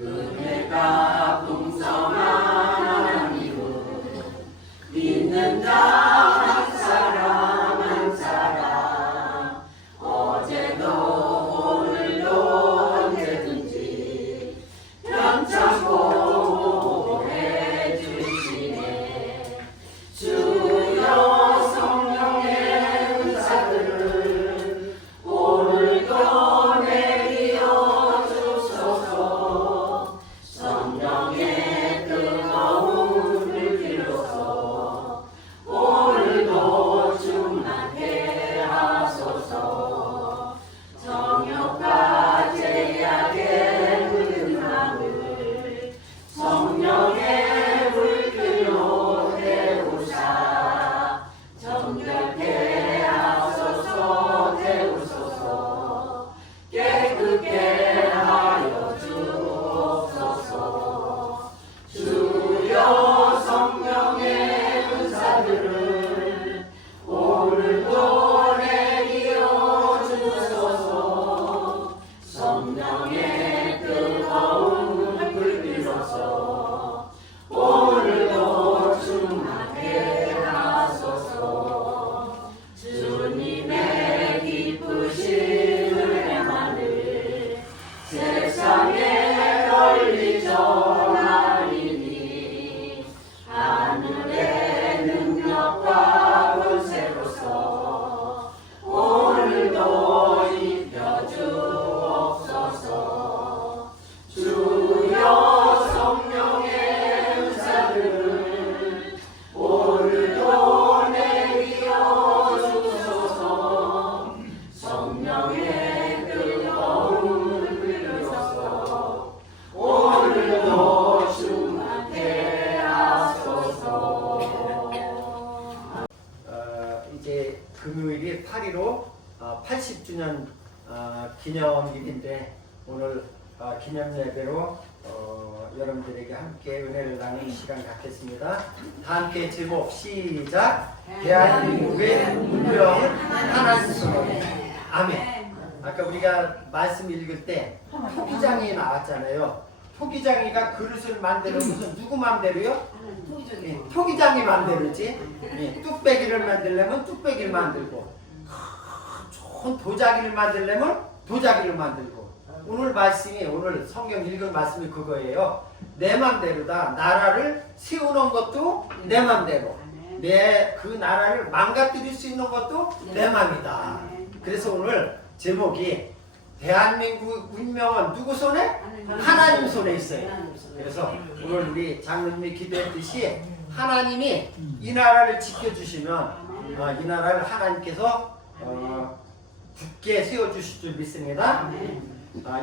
은혜가 풍성한 하나님은 믿는 자 한 사람 한 사람 어제도 오늘도 언제든지 편찮고 해주시네. 주여 성령의 은사들을 오늘도 내리어 주소서. 성령의 뜨거운 불길로서 오늘도 충만케 하소서. 정욕과 제약의 묻은 마음을 성령의 불길로 태우사 정결케 하소서. 태우소서. 깨끗게 하여 주옵소서. 주여 성령의 은사들을 오늘도 내리어 주소서. 성령의 뜨거운 불길로서 오늘도 충만케 하소서. 주님의 기쁘신 은혜만을 세상에 널리 전하리니 하늘의 능력과 권세로서 오늘도 입혀 주옵소서. 주여 성령의 은사들을 오늘도 내리어 주소서. 성령의 뜨거운 불로서 오늘도 충만케 하소서. 이제 금요일이 8.15 80주년 기념일인데 오늘 기념 예배로 여러분들에게 함께 은혜를 나누는 시간 갖겠습니다. 다 함께 제목 시작. 대한민국의 운명은 하나님 손에. 아멘. 아까 우리가 말씀 읽을 때 토기장이 나왔잖아요. 토기장이가 그릇을 만드는 것은 누구 맘대로요? 토기장이 맘대로지. 뚝배기를 만들려면 뚝배기를 만들고 좋은 도자기를 만들려면 도자기를 만들고. 오늘 말씀이 오늘 성경 읽은 말씀이 그거예요. 내 맘대로다. 나라를 세우는 것도 내 맘대로. 내 그 나라를 망가뜨릴 수 있는 것도 내 맘이다. 그래서 오늘 제목이 대한민국 운명은 누구 손에? 하나님 손에 있어요. 그래서 오늘 우리 장로님이 기도했듯이 하나님이 이 나라를 지켜주시면 이 나라를 하나님께서 굳게 세워주실 줄 믿습니다.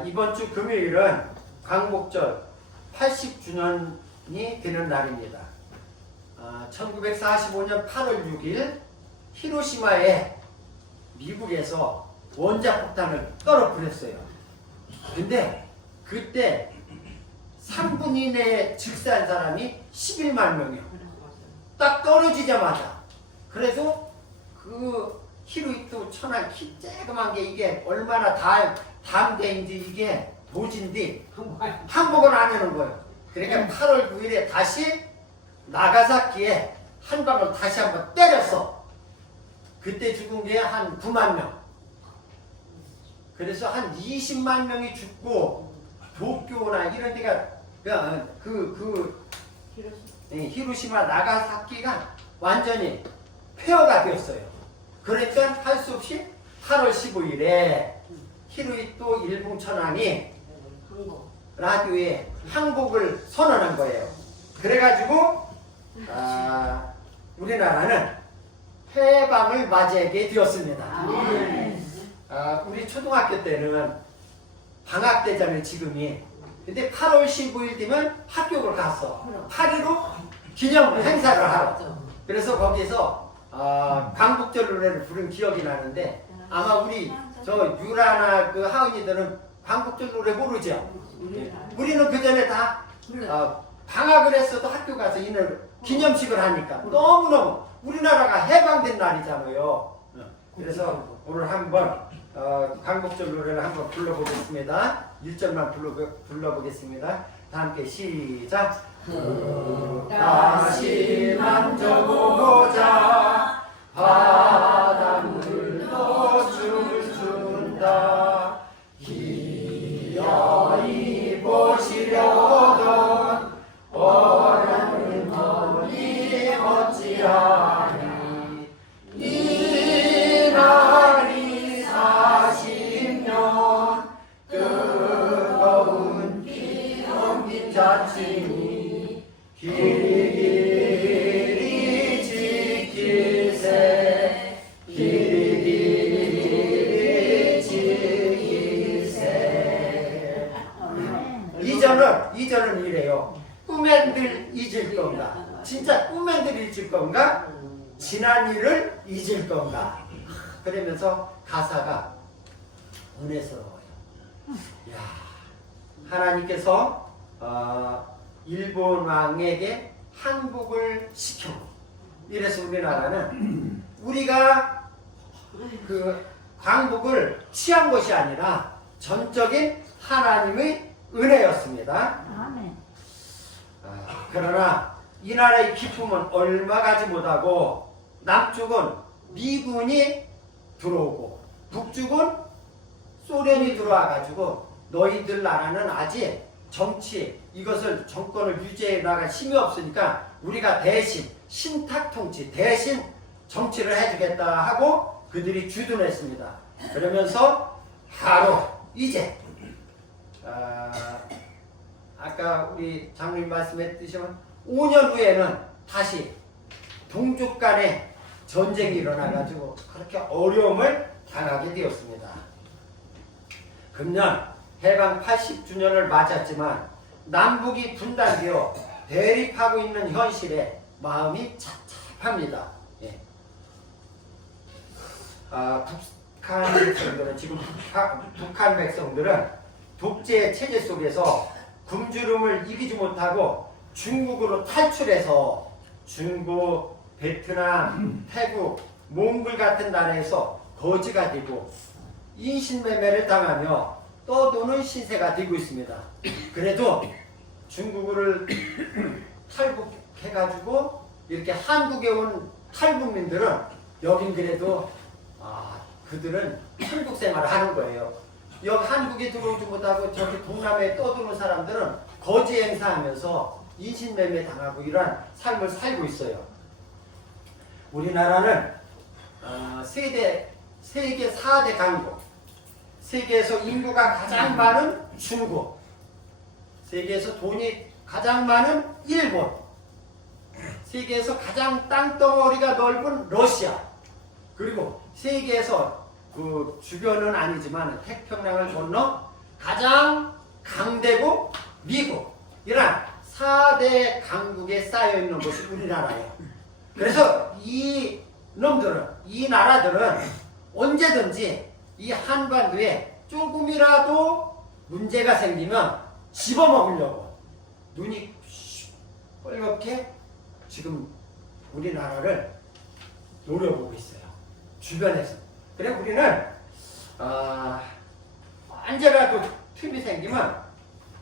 이번 주 금요일은 광복절 80주년이 되는 날입니다. 1945년 8월 6일 히로시마에 미국에서 원자폭탄을 떨어뜨렸어요. 근데 그때 3분 이내에 즉사한 사람이 11만 명이요. 딱 떨어지자마자. 그래서 그 히로히토 천안 키 쬐그만 게 이게 얼마나 담대인지 이게 도진디 항복을 안 하는 거예요. 그러니까 8월 9일에 다시 나가사키에 한 방을 다시 한번 때렸어. 그때 죽은 게 한 9만 명. 그래서 한 20만 명이 죽고 도쿄나 이런 데가 히로시마 나가사키가 완전히 폐허가 되었어요. 그러니까 할 수 없이 8월 15일에 히로히토 일본 천황이 라디오에 항복을 선언한 거예요. 그래가지고 우리나라는 해방을 맞이하게 되었습니다. 우리 초등학교 때는 방학 때잖아요, 지금이. 근데 8월 15일 되면 학교를 갔어. 8.15 기념 행사를 하러. 그래서 거기서 광복절 노래를 부른 기억이 나는데 아마 우리 저 유라나 그 하은이들은 광복절 노래 모르죠? 우리는 그 전에 다 방학을 했어도 학교 가서 이날 기념식을 하니까 너무너무 우리나라가 해방된 날이잖아요. 그래서 오늘 한번 광복절 노래를 한번 불러보겠습니다. 1절만 불러보겠습니다. 다 함께 시작. 다시 만져보자 바닷물도 춤춘다 기어이 보시려던 어른 머리 어찌하리 이 날이 40년 뜨거운 기름긴 자치니 길이 지킬세 길이 지킬세. 이전은 이래요. 꿈엔들 잊을 건가? 진짜 꿈엔들 잊을 건가? 지난 일을 잊을 건가? 그러면서 가사가 은혜스러워요. 야, 하나님께서 일본 왕에게 항복을 시켜. 이래서 우리나라는 우리가 그 광복을 취한 것이 아니라 전적인 하나님의 은혜였습니다. 그러나 이 나라의 기쁨은 얼마 가지 못하고 남쪽은 미군이 들어오고 북쪽은 소련이 들어와 가지고 너희들 나라는 아직 정치 이것을 정권을 유지해 나갈 힘이 없으니까 우리가 대신 신탁통치 대신 정치를 해주겠다 하고 그들이 주둔했습니다. 그러면서 바로 이제 아까 우리 장로님 말씀했듯이만 5년 후에는 다시 동족 간에 전쟁이 일어나가지고 그렇게 어려움을 당하게 되었습니다. 금년 해방 80주년을 맞았지만 남북이 분단되어 대립하고 있는 현실에 마음이 착잡합니다. 예. 북한 백성들은 지금 북한 백성들은 독재 체제 속에서 굶주림을 이기지 못하고 중국으로 탈출해서 중국, 베트남, 태국, 몽골 같은 나라에서 거지가 되고 인신매매를 당하며 떠도는 신세가 되고 있습니다. 그래도 중국을 탈북해가지고 이렇게 한국에 온 탈북민들은 여긴 그래도 그들은 한국 생활을 하는 거예요. 여기 한국에 들어오지 못하고 저기 동남아에 떠도는 사람들은 거지 행사하면서 인신매매 당하고 이러한 삶을 살고 있어요. 우리나라는 세계 4대 강국, 세계에서 인구가 가장 많은 중국, 세계에서 돈이 가장 많은 일본, 세계에서 가장 땅덩어리가 넓은 러시아, 그리고 세계에서 그 주변은 아니지만 태평양을 건너 가장 강대국 미국, 이런 4대 강국에 쌓여있는 것이 우리나라예요. 그래서 이 나라들은 언제든지 이 한반도에 조금이라도 문제가 생기면 집어먹으려고 눈이 빨갛게 지금 우리나라를 노려보고 있어요. 주변에서. 그래 우리는 언제라도 틈이 생기면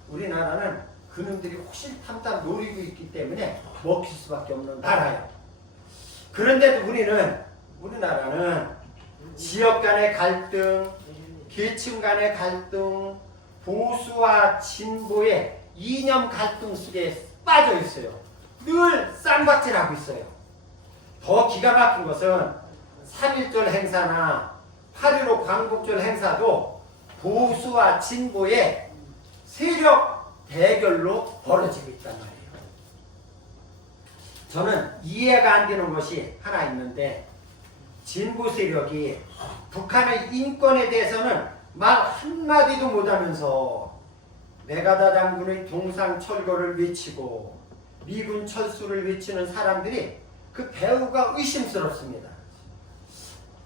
우리나라는 그놈들이 호실탐탐 노리고 있기 때문에 먹힐 수밖에 없는 나라예요. 그런데도 우리나라는 지역 간의 갈등, 계층 간의 갈등, 보수와 진보의 이념 갈등 속에 빠져 있어요. 늘 쌈박질하고 있어요. 더 기가 막힌 것은 3.1절 행사나 8.15 광복절 행사도 보수와 진보의 세력 대결로 벌어지고 있단 말이에요. 저는 이해가 안 되는 것이 하나 있는데, 진보 세력이 북한의 인권에 대해서는 말 한마디도 못하면서 메가다 장군의 동상철거를 외치고 미군 철수를 외치는 사람들이 그 배후가 의심스럽습니다.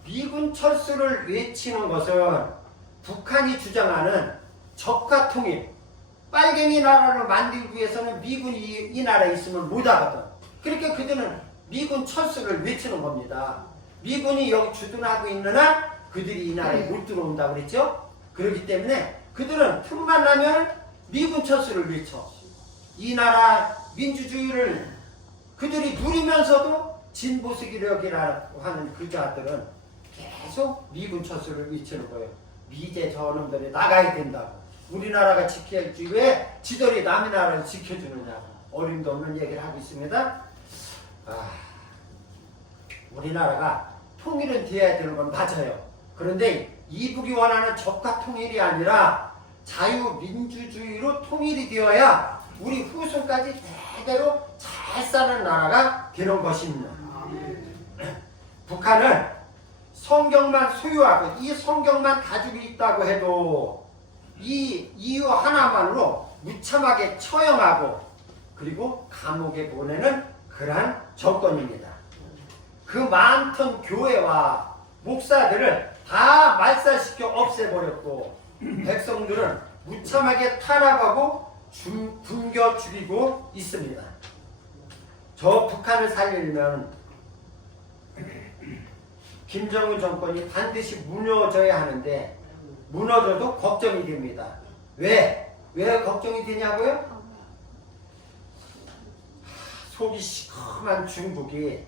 미군 철수를 외치는 것은 북한이 주장하는 적과 통일, 빨갱이 나라를 만들기 위해서는 미군이 이 나라에 있으면 못하거든. 그러니까 그들은 미군 철수를 외치는 겁니다. 미군이 여기 주둔하고 있는 한 그들이 이 나라에 못 들어온다고 그랬죠? 그렇기 때문에 그들은 틈만 나면 미군 처수를 외쳐. 이 나라 민주주의를 그들이 누리면서도 진보수기력이라고 하는 그 자들은 계속 미군 처수를 외치는 거예요. 미제 저놈들이 나가야 된다고. 우리나라가 지켜야지 왜 지들이 남의 나라를 지켜주느냐. 어림도 없는 얘기를 하고 있습니다. 우리나라가 통일은 돼야 되는 건 맞아요. 그런데 이북이 원하는 적화 통일이 아니라 자유민주주의로 통일이 되어야 우리 후손까지 대대로 잘 사는 나라가 되는 것입니다. 북한은 성경만 소유하고 이 성경만 가지고 있다고 해도 이 이유 하나만으로 무참하게 처형하고 그리고 감옥에 보내는 그러한 정권입니다. 그 많던 교회와 목사들을 다 말살시켜 없애버렸고 백성들은 무참하게 탄압하고 굶겨 죽이고 있습니다. 저 북한을 살리려면 김정은 정권이 반드시 무너져야 하는데 무너져도 걱정이 됩니다. 왜 걱정이 되냐고요? 속이 시커먼 중국이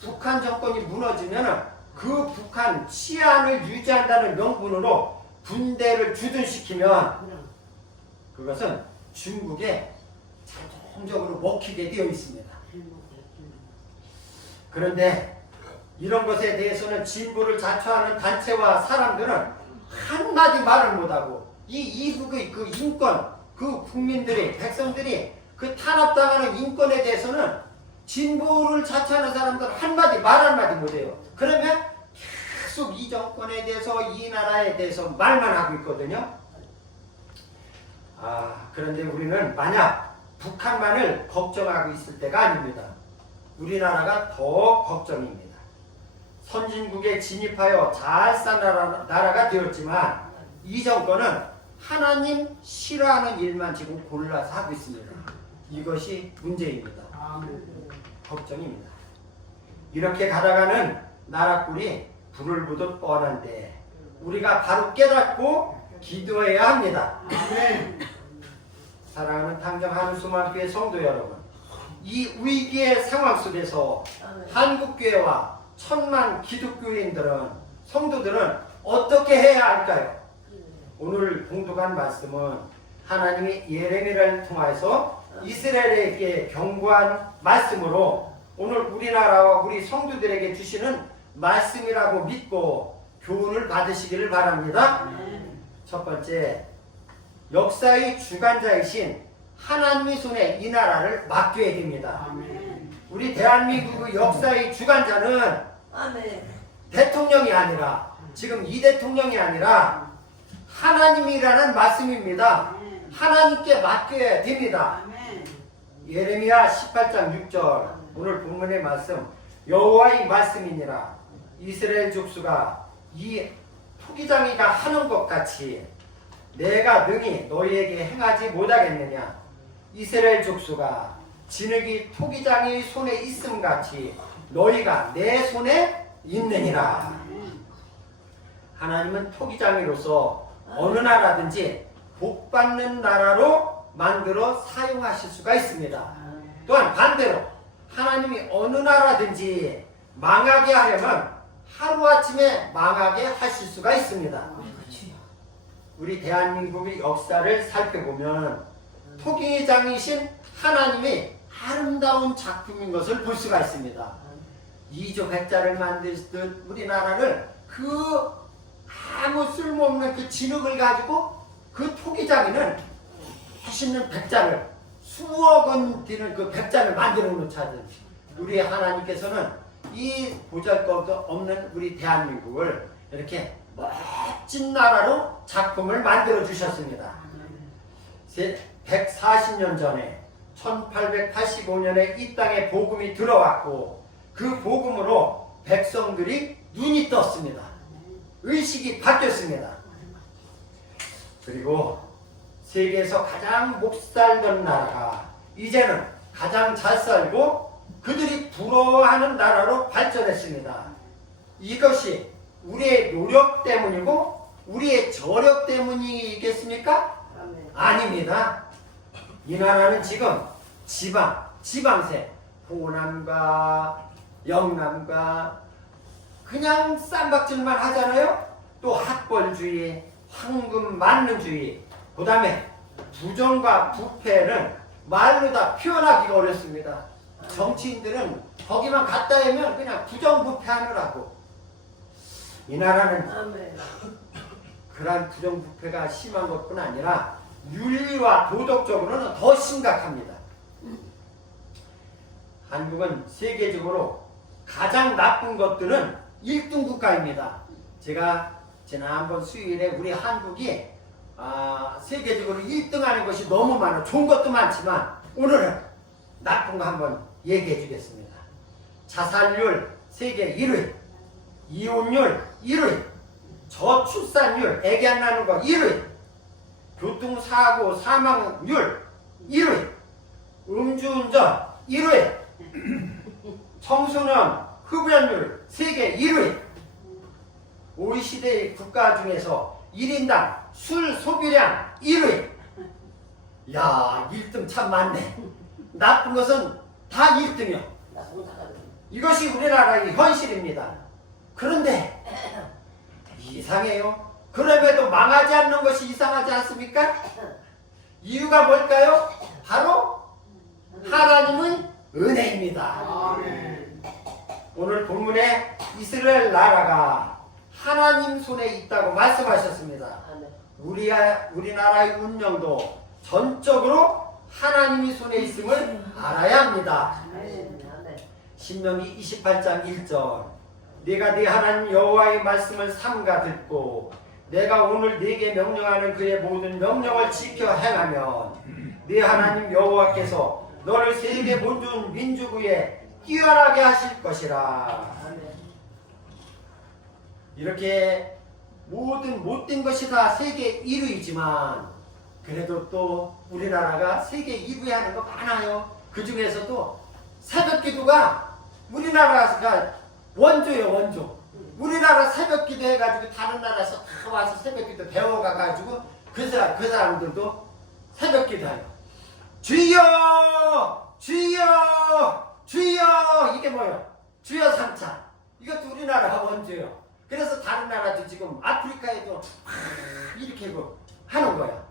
북한 정권이 무너지면 그 북한 치안을 유지한다는 명분으로 군대를 주둔시키면 그것은 중국에 자동적으로 먹히게 되어 있습니다. 그런데 이런 것에 대해서는 진보를 자처하는 단체와 사람들은 한마디 말을 못하고 이 이북의 그 인권, 그 국민들이, 백성들이 그 탄압당하는 인권에 대해서는 진보를 자처하는 사람들 한마디 말 한마디 못해요. 그러면 계속 이 정권에 대해서 이 나라에 대해서 말만 하고 있거든요. 그런데 우리는 만약 북한만을 걱정하고 있을 때가 아닙니다. 우리나라가 더 걱정입니다. 선진국에 진입하여 잘 산 나라가 되었지만 이 정권은 하나님 싫어하는 일만 지금 골라서 하고 있습니다. 이것이 문제입니다. 걱정입니다. 이렇게 가다가는 나라꾼이 불을 보듯 뻔한데 우리가 바로 깨닫고 기도해야 합니다. 사랑하는 당정 한수만교회 성도 여러분, 이 위기의 상황 속에서 한국교회와 천만 기독교인들은 성도들은 어떻게 해야 할까요? 오늘 공독한 말씀은 하나님이 예레미야를 통해서 이스라엘에게 경고한 말씀으로 오늘 우리나라와 우리 성도들에게 주시는 말씀이라고 믿고 교훈을 받으시기를 바랍니다. 첫 번째, 역사의 주관자이신 하나님의 손에 이 나라를 맡겨야 됩니다. 우리 대한민국의 역사의 주관자는 대통령이 아니라 지금 이 대통령이 아니라 하나님이라는 말씀입니다. 하나님께 맡겨야 됩니다. 예레미야 18장 6절 오늘 본문의 말씀, 여호와의 말씀이니라. 이스라엘 족수가 이 토기장이가 하는 것 같이 내가 능히 너희에게 행하지 못하겠느냐. 이스라엘 족수가 진흙이 토기장의 손에 있음 같이 너희가 내 손에 있느니라. 하나님은 토기장이로서 어느 나라든지 복받는 나라로 만들어 사용하실 수가 있습니다. 또한 반대로 하나님이 어느 나라든지 망하게 하려면 하루아침에 망하게 하실 수가 있습니다. 우리 대한민국의 역사를 살펴보면 토기장이신 하나님이 아름다운 작품인 것을 볼 수가 있습니다. 이조백자를 만드듯 우리나라를 그 아무 쓸모없는 그 진흙을 가지고 그 토기장이는 멋있는 백자를 수억 원 되는 그 백자를 만들어 놓자든 우리 하나님께서는 이 보잘것도 없는 우리 대한민국을 이렇게 멋진 나라로 작품을 만들어 주셨습니다. 140년 전에 1885년에 이 땅에 복음이 들어왔고 그 복음으로 백성들이 눈이 떴습니다. 의식이 바뀌었습니다. 그리고 세계에서 가장 못 살던 나라가 이제는 가장 잘 살고 그들이 부러워하는 나라로 발전했습니다. 이것이 우리의 노력 때문이고 우리의 저력 때문이겠습니까? 아닙니다. 이 나라는 지금 지방세, 호남과 영남과 그냥 쌈박질만 하잖아요. 또 학벌주의, 황금 만능주의, 그 다음에 부정과 부패는 말로 다 표현하기가 어렵습니다. 정치인들은 거기만 갖다 대면 그냥 부정부패하느라고. 이 나라는 그러한 부정부패가 심한 것뿐 아니라 윤리와 도덕적으로는 더 심각합니다. 한국은 세계적으로 가장 나쁜 것들은 1등 국가입니다. 제가 지난번 수요일에 우리 한국이 세계적으로 1등 하는 것이 너무 많아. 좋은 것도 많지만 오늘은 나쁜 거 한번 얘기해 주겠습니다. 자살률 세계 1위, 이혼율 1위, 저출산율, 애기 안 낳는 거 1위, 교통사고 사망률 1위, 음주운전 1위, 청소년 흡연율 세계 1위, OECD 국가 중에서 1인당 술 소비량 1위. 야, 1등 참 많네. 나쁜 것은 다 1등이요. 이것이 우리나라의 현실입니다. 그런데 이상해요. 그럼에도 망하지 않는 것이 이상하지 않습니까? 이유가 뭘까요? 바로 하나님의 은혜입니다. 오늘 본문에 이스라엘 나라가 하나님 손에 있다고 말씀하셨습니다. 우리나라의 운명도 전적으로 하나님이 손에 있음을 알아야 합니다. 신명기 28장 1절, 네가 네 하나님 여호와의 말씀을 삼가 듣고 내가 오늘 네게 명령하는 그의 모든 명령을 지켜 행하면 네 하나님 여호와께서 너를 세계 모든 민족 위에 뛰어나게 하실 것이라. 이렇게 모든 못된 것이 다 세계 1위이지만 그래도 또 우리나라가 세계 2위 하는 거 많아요. 그 중에서도 새벽기도가 우리나라가 원조예요, 원조. 우리나라 새벽기도 해가지고 다른 나라에서 다 와서 새벽기도 배워가가지고 그 사람들도 새벽기도 해요. 주여! 주여! 주여! 이게 뭐예요? 주여 삼차. 이것도 우리나라가 원조예요. 그래서 다른 나라도 지금 아프리카에도 이렇게 하는 거야.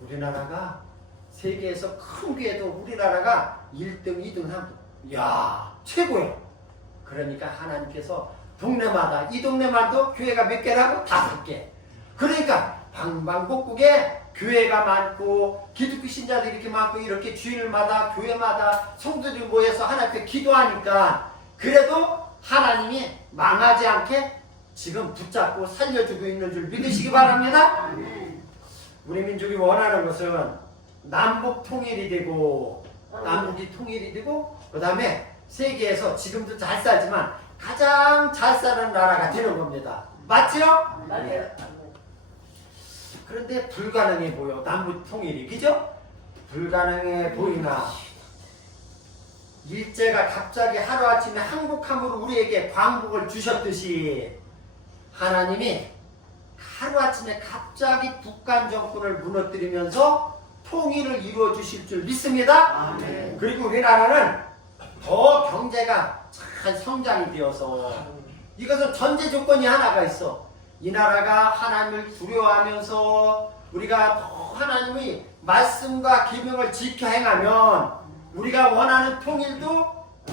우리나라가 세계에서 큰 교회도 우리나라가 1등, 2등, 3등. 이야, 최고예요. 그러니까 하나님께서 동네마다, 이 동네만도 교회가 몇 개라고? 5개. 그러니까 방방곡곡에 교회가 많고 기독교 신자들이 이렇게 많고 이렇게 주일마다 교회마다 성도들이 모여서 하나님 앞에 기도하니까 그래도 하나님이 망하지 않게 지금 붙잡고 살려주고 있는 줄 믿으시기 바랍니다. 우리 민족이 원하는 것은 남북 통일이 되고 남북이 통일이 되고 그 다음에 세계에서 지금도 잘 살지만 가장 잘 사는 나라가 되는 겁니다. 맞죠? 맞아요. 그런데 불가능해 보여. 남북 통일이. 그죠? 불가능해 보이나 일제가 갑자기 하루아침에 항복함으로 우리에게 광복을 주셨듯이 하나님이 하루아침에 갑자기 북한 정권을 무너뜨리면서 통일을 이루어 주실 줄 믿습니다. 아멘. 그리고 우리나라는 더 경제가 잘 성장이 되어서 이것은 전제 조건이 하나가 있어. 이 나라가 하나님을 두려워하면서 우리가 더 하나님의 말씀과 계명을 지켜 행하면 우리가 원하는 통일도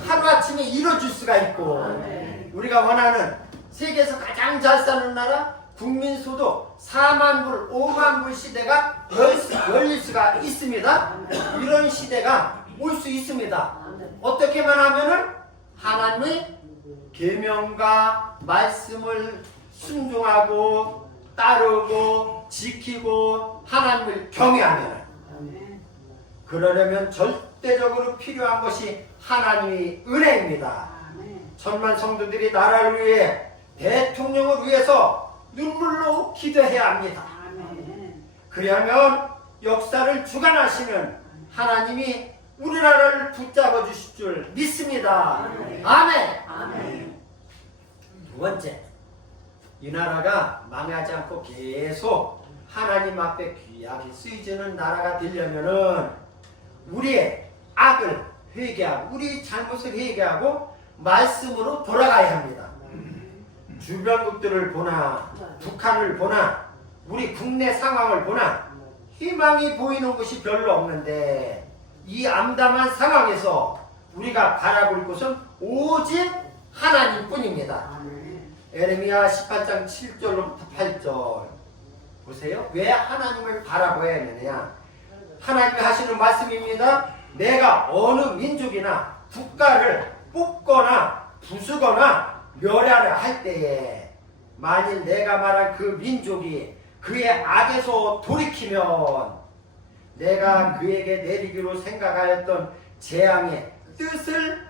하루아침에 이루어질 수가 있고 우리가 원하는 세계에서 가장 잘 사는 나라 국민소득 4만 불, 5만 불 시대가 열릴 수가 있습니다. 이런 시대가 올 수 있습니다. 어떻게만 하면은 하나님의 계명과 말씀을 순종하고 따르고 지키고 하나님을 경외하면 그러려면 절대적으로 필요한 것이 하나님의 은혜입니다. 천만 성도들이 나라를 위해 대통령을 위해서 눈물로 기도해야 합니다. 그러면 역사를 주관하시는 하나님이 우리나라를 붙잡아 주실 줄 믿습니다. 아멘. 아멘. 두 번째, 이 나라가 망하지 않고 계속 하나님 앞에 귀하게 쓰여지는 나라가 되려면은 우리의 악을 회개하고 우리 잘못을 회개하고 말씀으로 돌아가야 합니다. 주변국들을 보나 북한을 보나 우리 국내 상황을 보나 희망이 보이는 것이 별로 없는데 이 암담한 상황에서 우리가 바라볼 것은 오직 하나님뿐입니다. 에레미야 18장 7절로부터 8절 보세요. 왜 하나님을 바라봐야 하느냐? 하나님이 하시는 말씀입니다. 내가 어느 민족이나 국가를 뽑거나 부수거나 멸하려 할 때에 만일 내가 말한 그 민족이 그의 악에서 돌이키면 내가 그에게 내리기로 생각하였던 재앙의 뜻을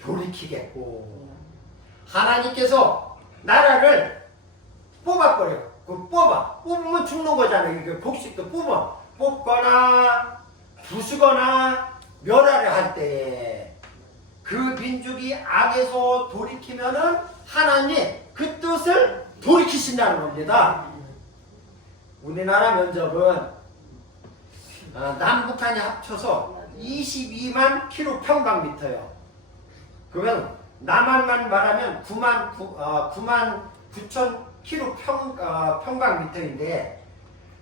돌이키겠고 하나님께서 나라를 뽑아버려요. 뽑으면 죽는 거잖아요. 이게 복식도 뽑거나 부수거나 멸하려 할 때에 그 민족이 악에서 돌이키면은 하나님 그 뜻을 돌이키신다는 겁니다. 우리나라 면적은 남북한이 합쳐서 22만 킬로평방미터예요. 그러면 남한만 말하면 9만 9천 킬로평방미터인데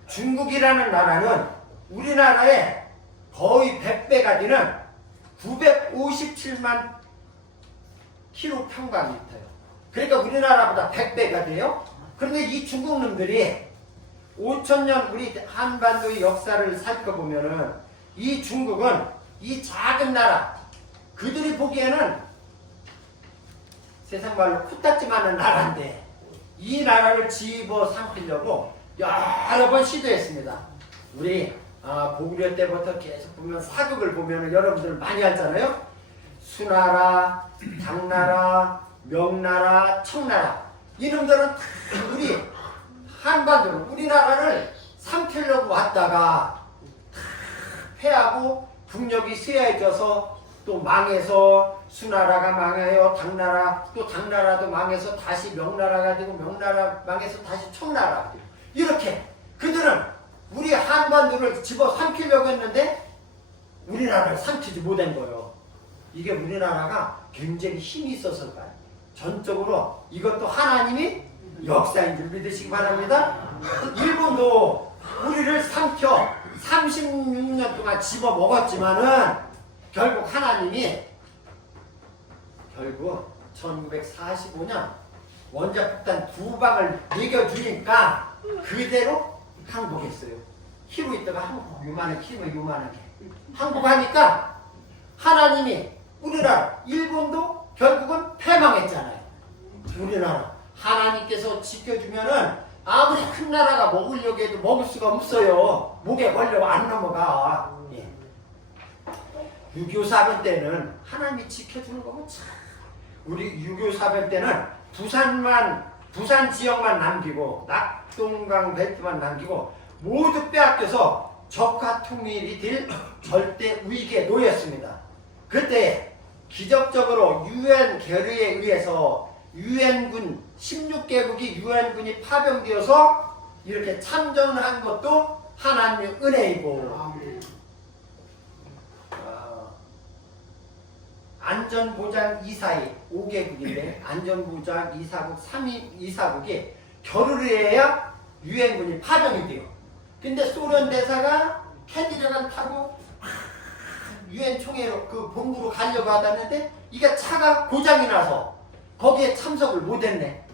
중국이라는 나라는 우리나라의 거의 100배가 되는 957만 킬로평방미터예요. 그러니까 우리나라보다 100배가 돼요. 그런데 이 중국 놈들이 5천년 우리 한반도의 역사를 살펴보면은 이 중국은 이 작은 나라 그들이 보기에는 세상 말로 코딱지만한 나라인데 이 나라를 집어삼키려고 여러 번 시도했습니다. 우리 고구려 때부터 계속 보면 사극을 보면 여러분들 많이 하잖아요. 수나라, 당나라, 명나라, 청나라 이놈들은 다 우리 한반도를 우리나라를 삼키려고 왔다가 다 패하고 국력이 쇠해져서 또 망해서 수나라가 망해요. 당나라 또 당나라도 망해서 다시 명나라가 되고 명나라 망해서 다시 청나라가 되고 이렇게 그들은 우리 한반도를 집어삼키려고 했는데 우리나라를 삼키지 못한 거예요. 이게 우리나라가 굉장히 힘이 있어서일까요? 전적으로 이것도 하나님이 역사인 줄 믿으시기 바랍니다. 일본도 우리를 삼켜 36년 동안 집어먹었지만은 결국 하나님이 결국 1945년 원자폭탄 2방을 매겨주니까 그대로 항복했어요. 키로 있다가 항복 요만한 키면 요만하게 항복하니까 하나님이 우리나라 일본도 결국은 패망했잖아요. 우리나라 하나님께서 지켜주면은 아무리 큰 나라가 먹으려고 해도 먹을 수가 없어요. 목에 걸려 안 넘어가. 6.25 사변 때는 하나님이 지켜주는 거면 참 우리 6.25 사변 때는 부산 지역만 남기고 낙동강 벨트만 남기고 모두 빼앗겨서 적화 통일이 될 절대 위기에 놓였습니다. 그때 기적적으로 유엔 결의에 의해서 유엔군 16개국이 유엔군이 파병되어서 이렇게 참전한 것도 하나님의 은혜이고 안전보장 이사회 5개국인데 안전보장 이사국 3위 이사국이 결의를 해야 유엔군이 파병이 돼요. 근데 소련 대사가 캐디런을 타고 유엔 총회로 그 본부로 가려고 하다는데 이게 차가 고장이 나서 거기에 참석을 못했네.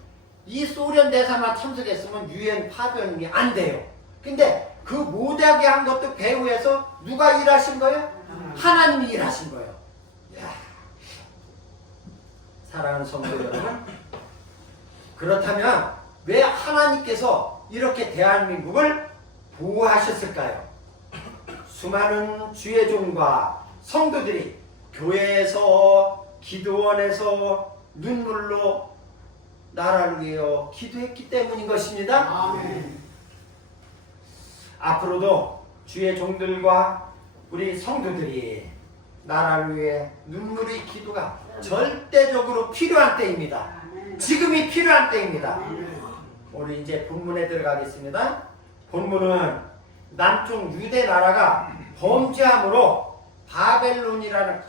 이 소련 대사만 참석했으면 유엔 파병이 안 돼요. 근데 그 못하게 한 것도 배후에서 누가 일하신 거예요? 하나님이 일하신 거예요. 야. 사랑하는 성도 여러분, 그렇다면 왜 하나님께서 이렇게 대한민국을 보호하셨을까요? 수많은 주의 종과 성도들이 교회에서 기도원에서 눈물로 나라를 위하여 기도했기 때문인 것입니다. 아멘. 앞으로도 주의 종들과 우리 성도들이 나라를 위해 눈물의 기도가 절대적으로 필요한 때입니다. 지금이 필요한 때입니다. 우리 이제 본문에 들어가겠습니다. 본문은 남쪽 유대 나라가 범죄함으로 바벨론이라는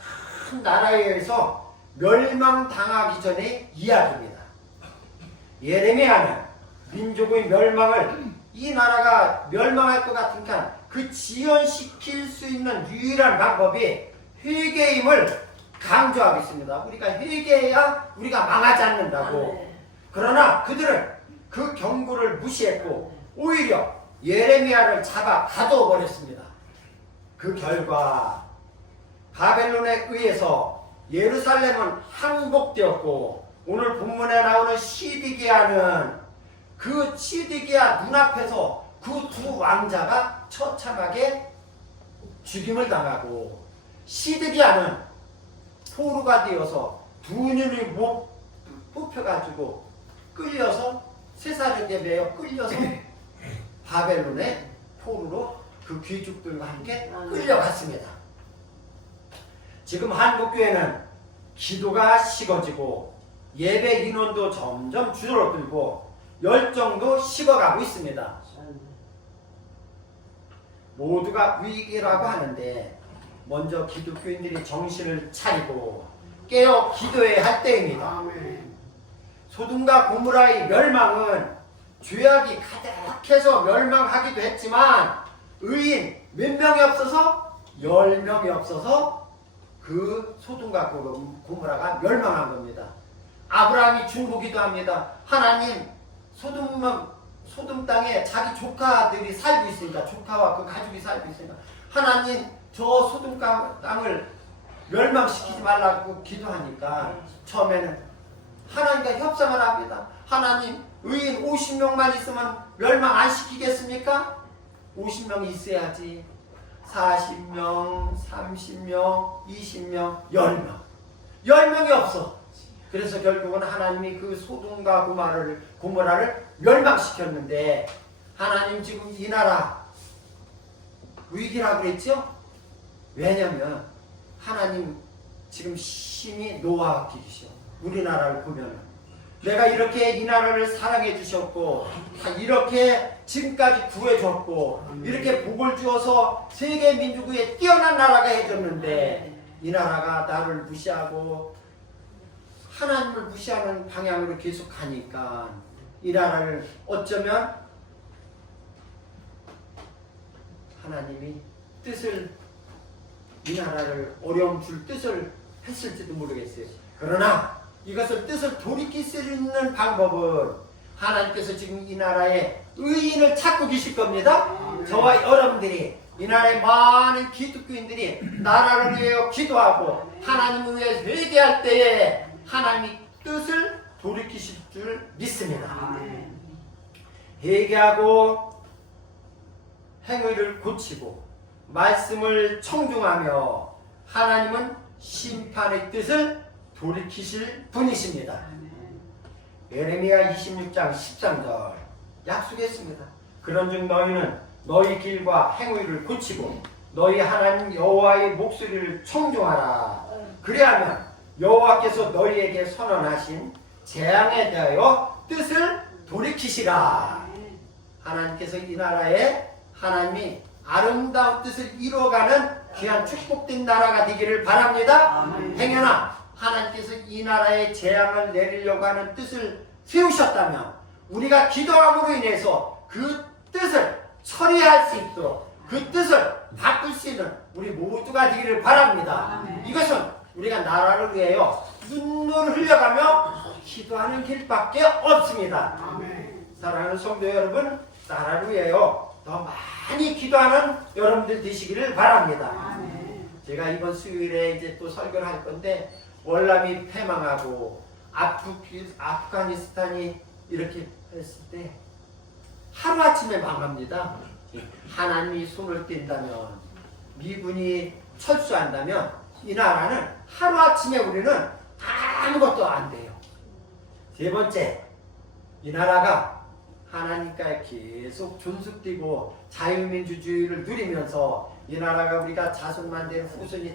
큰 나라에 의해서 멸망당하기 전의 이야기입니다. 예레미야는 민족의 멸망을 이 나라가 멸망할 것 같으니까 그 지연시킬 수 있는 유일한 방법이 회개임을 강조하고 있습니다. 우리가 회개해야 우리가 망하지 않는다고. 그러나 그들은 그 경고를 무시했고 오히려 예레미야를 잡아 가둬버렸습니다. 그 결과 바벨론에 의해서 예루살렘은 항복되었고 오늘 본문에 나오는 시드기야는 그 시드기야 눈앞에서 그 두 왕자가 처참하게 죽임을 당하고 시드기야는 포로가 되어서 두 눈이 못 뽑혀가지고 끌려서 쇠사륙에 매여 끌려서 바벨론의 포로로 그 귀족들과 함께 끌려갔습니다. 지금 한국교회는 기도가 식어지고 예배 인원도 점점 줄어들고 열정도 식어가고 있습니다. 모두가 위기라고 하는데 먼저 기독교인들이 정신을 차리고 깨어 기도해야 할 때입니다. 소돔과 고모라의 멸망은 죄악이 가득해서 멸망하기도 했지만 의인 몇 명이 없어서 10명이 없어서 그 소돔과 고모라가 멸망한 겁니다. 아브라함이 중보기도 합니다. 하나님 소돔 땅에 자기 조카들이 살고 있으니까 조카와 그 가족이 살고 있으니까 하나님 저 소돔 땅을 멸망시키지 말라고 기도하니까 처음에는 하나님과 협상을 합니다. 하나님 의인 50명만 있으면 멸망 안 시키겠습니까? 50명이 있어야지. 40명, 30명, 20명, 10명. 10명이 없어. 그래서 결국은 하나님이 그 소돔과 고모라를 멸망시켰는데 하나님 지금 이 나라 위기라고 그랬죠? 왜냐면 하나님 지금 심히 노하기시오. 우리나라를 보면 내가 이렇게 이 나라를 사랑해 주셨고 이렇게 지금까지 구해줬고 이렇게 복을 주어서 세계 민족의 뛰어난 나라가 해줬는데 이 나라가 나를 무시하고 하나님을 무시하는 방향으로 계속 가니까 이 나라를 어쩌면 하나님이 이 나라를 어려움 줄 뜻을 했을지도 모르겠어요. 그러나 이것을 뜻을 돌이킬 수 있는 방법은 하나님께서 지금 이 나라에 의인을 찾고 계실 겁니다. 저와 여러분들이 이 나라의 많은 기독교인들이 나라를 위해 기도하고 하나님을 위해 회개할 때에 하나님이 뜻을 돌이키실 줄 믿습니다. 회개하고 행위를 고치고 말씀을 청중하며 하나님은 심판의 뜻을 돌이키실 분이십니다. 예레미야 26장 13절 약속했습니다. 그런즉 너희는 너희 길과 행위를 고치고 너희 하나님 여호와의 목소리를 청중하라. 그리하면 여호와께서 너희에게 선언하신 재앙에 대하여 뜻을 돌이키시라. 하나님께서 이 나라에 하나님이 아름다운 뜻을 이루어가는 귀한 축복된 나라가 되기를 바랍니다. 행여나 하나님께서 이 나라에 재앙을 내리려고 하는 뜻을 세우셨다면 우리가 기도함으로 인해서 그 뜻을 처리할 수 있도록 그 뜻을 바꿀 수 있는 우리 모두가 되기를 바랍니다. 이것은 우리가 나라를 위하여 눈물을 흘려가며 기도하는 길밖에 없습니다. 사랑하는 성도 여러분, 나라를 위하여 더 많이 기도하는 여러분들 되시기를 바랍니다. 제가 이번 수요일에 이제 또 설교를 할 건데 월남이 패망하고 아프가니스탄이 이렇게 했을 때 하루아침에 망합니다. 하나님이 손을 띈다면 미군이 철수한다면 이 나라는 하루아침에 우리는 아무것도 안 돼요. 세 번째, 이 나라가 하나님과 계속 존속되고 자유민주주의를 누리면서 이 나라가 우리가 자손만대 후손이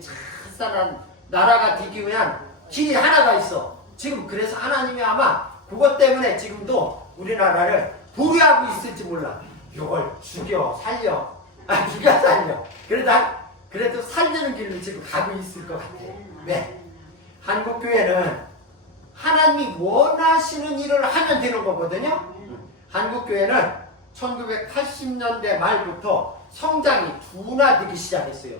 찬란한 나라가 되기 위한 길이 하나가 있어. 지금 그래서 하나님이 아마 그것 때문에 지금도 우리나라를 보류하고 있을지 몰라. 이걸 죽여 살려, 죽여 살려. 그래도 살리는 길로 지금 가고 있을 것 같아. 왜? 한국교회는 하나님이 원하시는 일을 하면 되는 거거든요. 한국교회는 1980년대 말부터 성장이 둔화되기 시작했어요.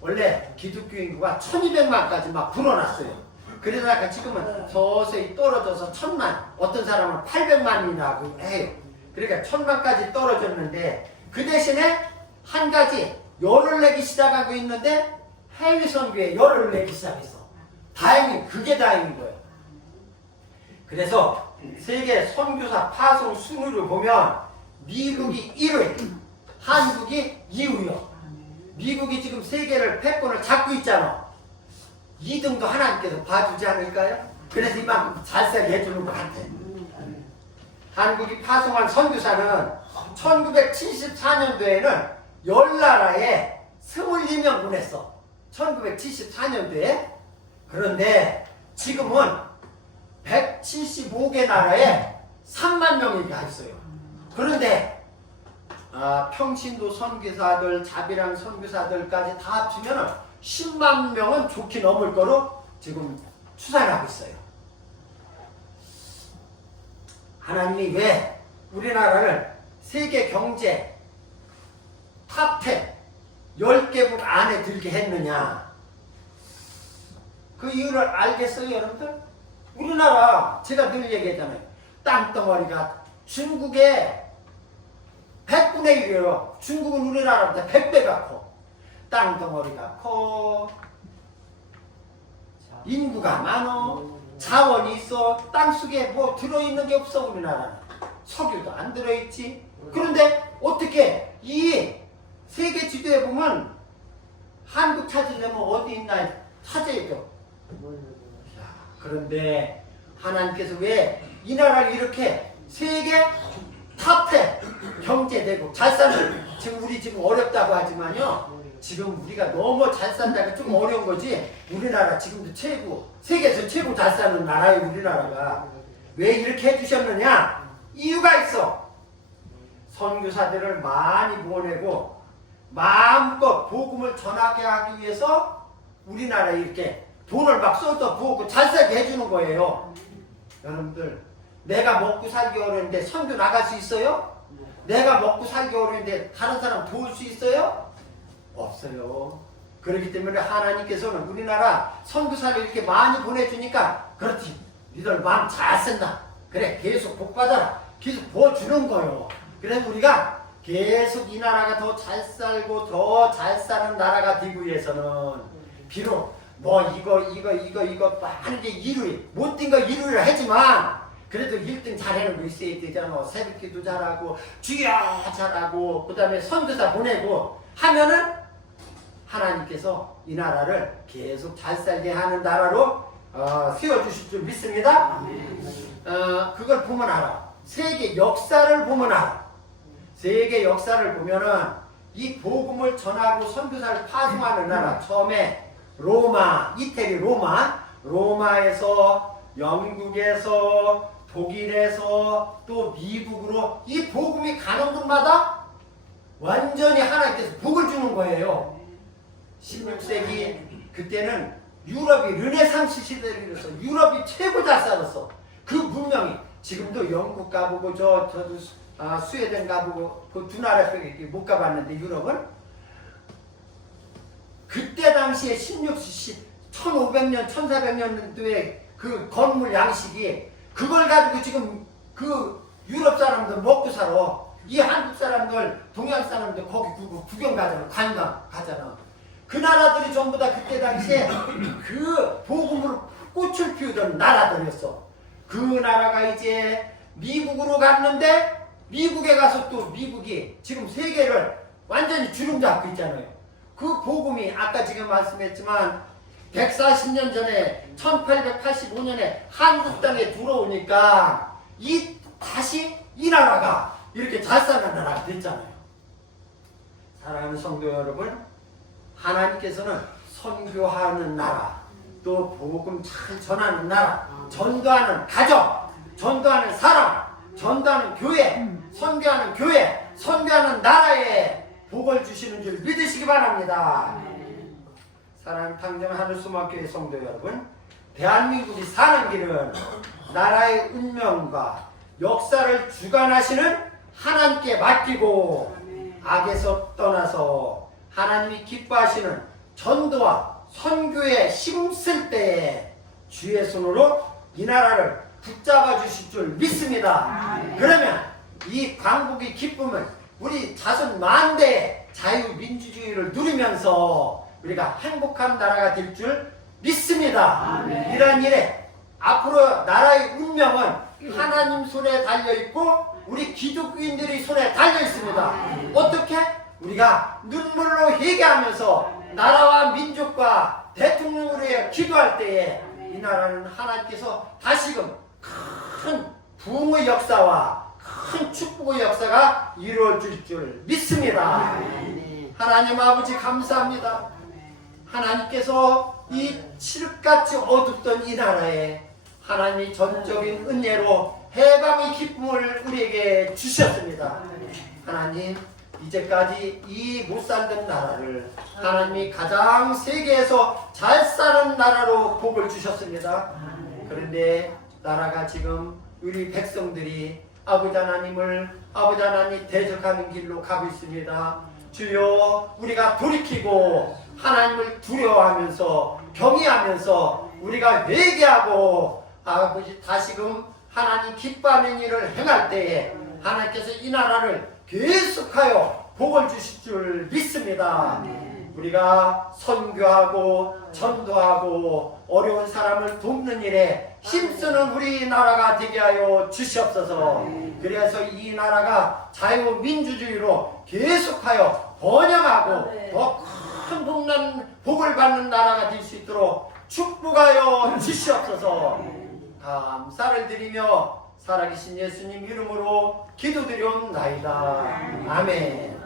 원래 기독교 인구가 1200만까지 막 불어났어요. 그러다가 지금은 서서히 떨어져서 1000만, 어떤 사람은 800만이라고 해요. 그러니까 1000만까지 떨어졌는데, 그 대신에 한 가지 열을 내기 시작하고 있는데, 해외 선교에 열을 내기 시작했어. 다행히 그게 다행인 거예요. 그래서 세계 선교사 파송 순위를 보면 미국이 1위, 한국이 2위요. 미국이 지금 세계를 패권을 잡고 있잖아. 2등도 하나님께서 봐주지 않을까요? 그래서 이만큼 잘 살게 해주는 것 같아. 한국이 파송한 선교사는 1974년도에는 10나라에 22명 보냈어. 1974년도에. 그런데 지금은 175개 나라에 3만 명이 가 있어요. 그런데 평신도 선교사들, 자비랑 선교사들까지 다 합치면 10만 명은 좋게 넘을 거로 지금 추산하고 있어요. 하나님이 왜 우리나라를 세계 경제 탑10 10개국 안에 들게 했느냐? 그 이유를 알겠어요, 여러분들? 우리나라, 제가 늘 얘기했잖아요. 땅덩어리가 중국의 100분의 1이에요. 중국은 우리나라보다 100배가 커. 땅덩어리가 커. 인구가 많어. 자원이 있어. 땅속에 뭐 들어있는 게 없어, 우리나라는. 석유도 안 들어있지. 그런데 어떻게 이 세계 지도에 보면 한국 찾으려면 어디 있나 찾아야 돼. 그런데 하나님께서 왜 이 나라를 이렇게 세계 탑10 경제대국 잘 사는, 지금 우리 지금 어렵다고 하지만요, 지금 우리가 너무 잘 산다가 좀 어려운 거지. 우리나라 지금도 최고, 세계에서 최고 잘 사는 나라예요. 우리나라가. 왜 이렇게 해주셨느냐? 이유가 있어. 선교사들을 많이 보내고 마음껏 복음을 전하게 하기 위해서 우리나라에 이렇게 돈을 막 쏟아 부었고 잘 살게 해주는 거예요. 여러분들, 내가 먹고 살기 어려운데 선교 나갈 수 있어요? 내가 먹고 살기 어려운데 다른 사람 도울 수 있어요? 없어요. 그렇기 때문에 하나님께서는 우리나라 선교사를 이렇게 많이 보내주니까, 그렇지, 니들 마음 잘 쓴다, 그래, 계속 복 받아라, 계속 보여주는 거예요. 그래서 우리가 계속 이 나라가 더 잘 살고 더 잘 사는 나라가 되기 위해서는, 비록 뭐 이거 하는 게 1위, 못된 거 1위를 하지만 그래도 1등 잘하는 거 있어야 되잖아. 새벽기도 잘하고 주여 잘하고 그 다음에 선교사 보내고 하면은 하나님께서 이 나라를 계속 잘 살게 하는 나라로 세워주실 줄 믿습니다. 그걸 보면 알아. 세계 역사를 보면 알아. 세계 역사를 보면은 이 복음을 전하고 선교사를 파송하는 나라, 처음에 로마, 이태리 로마에서, 영국에서, 독일에서, 또 미국으로 이 복음이 가는 곳마다 완전히 하나님께서 복을 주는 거예요. 16세기 그때는 유럽이 르네상스 시대를 이뤄서 유럽이 최고 잘 살았어. 그 문명이 지금도 영국 가보고 저도 스웨덴 가보고 그 두 나라밖에 못 가봤는데, 유럽은 그때 당시에 1500년 1400년도에 그 건물 양식이, 그걸 가지고 지금 그 유럽 사람들 먹고 살아. 이 한국 사람들, 동양 사람들 거기 구경 가잖아. 관광 가잖아. 그 나라들이 전부 다 그때 당시에 그 복음으로 꽃을 피우던 나라들이었어. 그 나라가 이제 미국으로 갔는데, 미국에 가서 또 미국이 지금 세계를 완전히 주름잡고 있잖아요. 그 복음이 아까 지금 말씀했지만 140년 전에 1885년에 한국 땅에 들어오니까 다시 이 나라가 이렇게 잘 사는 나라가 됐잖아요. 사랑하는 성도 여러분, 하나님께서는 선교하는 나라, 또 복음 잘 전하는 나라, 전도하는 가정, 전도하는 사람, 전도하는 교회, 선교하는 교회, 선교하는 나라에 복을 주시는 줄 믿으시기 바랍니다. 사랑하는 당정 하늘소망교회 성도 여러분, 대한민국이 사는 길은 나라의 운명과 역사를 주관하시는 하나님께 맡기고 악에서 떠나서 하나님이 기뻐하시는 전도와 선교에 힘쓸 때에 주의 손으로 이 나라를 붙잡아 주실 줄 믿습니다. 그러면 이 광복의 기쁨은 우리 자손 만대의 자유민주주의를 누리면서 우리가 행복한 나라가 될 줄 믿습니다. 이러한 일에 앞으로 나라의 운명은 하나님 손에 달려있고 우리 기독교인들의 손에 달려있습니다. 어떻게? 우리가 눈물로 회개하면서 나라와 민족과 대통령을 위해 기도할 때에 이 나라는 하나님께서 다시금 큰 부흥의 역사와 큰 축복의 역사가 이루어질 줄 믿습니다. 하나님 아버지 감사합니다. 하나님께서 이 칠흑같이 어둡던 이 나라에 하나님이 전적인 은혜로 해방의 기쁨을 우리에게 주셨습니다. 하나님, 이제까지 이 못 살던 나라를 하나님이 가장 세계에서 잘 사는 나라로 복을 주셨습니다. 그런데 나라가 지금 우리 백성들이 아버지 하나님 대적하는 길로 가고 있습니다. 주여, 우리가 돌이키고 하나님을 두려워하면서 경외하면서 우리가 회개하고 아버지 다시금 하나님 기뻐하는 일을 행할 때에 하나님께서 이 나라를 계속하여 복을 주실 줄 믿습니다. 우리가 선교하고 전도하고 어려운 사람을 돕는 일에 힘쓰는 우리나라가 되게 하여 주시옵소서. 그래서 이 나라가 자유민주주의로 계속하여 번영하고 더 큰 복을 받는 나라가 될 수 있도록 축복하여 주시옵소서. 감사를 드리며 살아계신 예수님 이름으로 기도드리옵나이다. 아멘.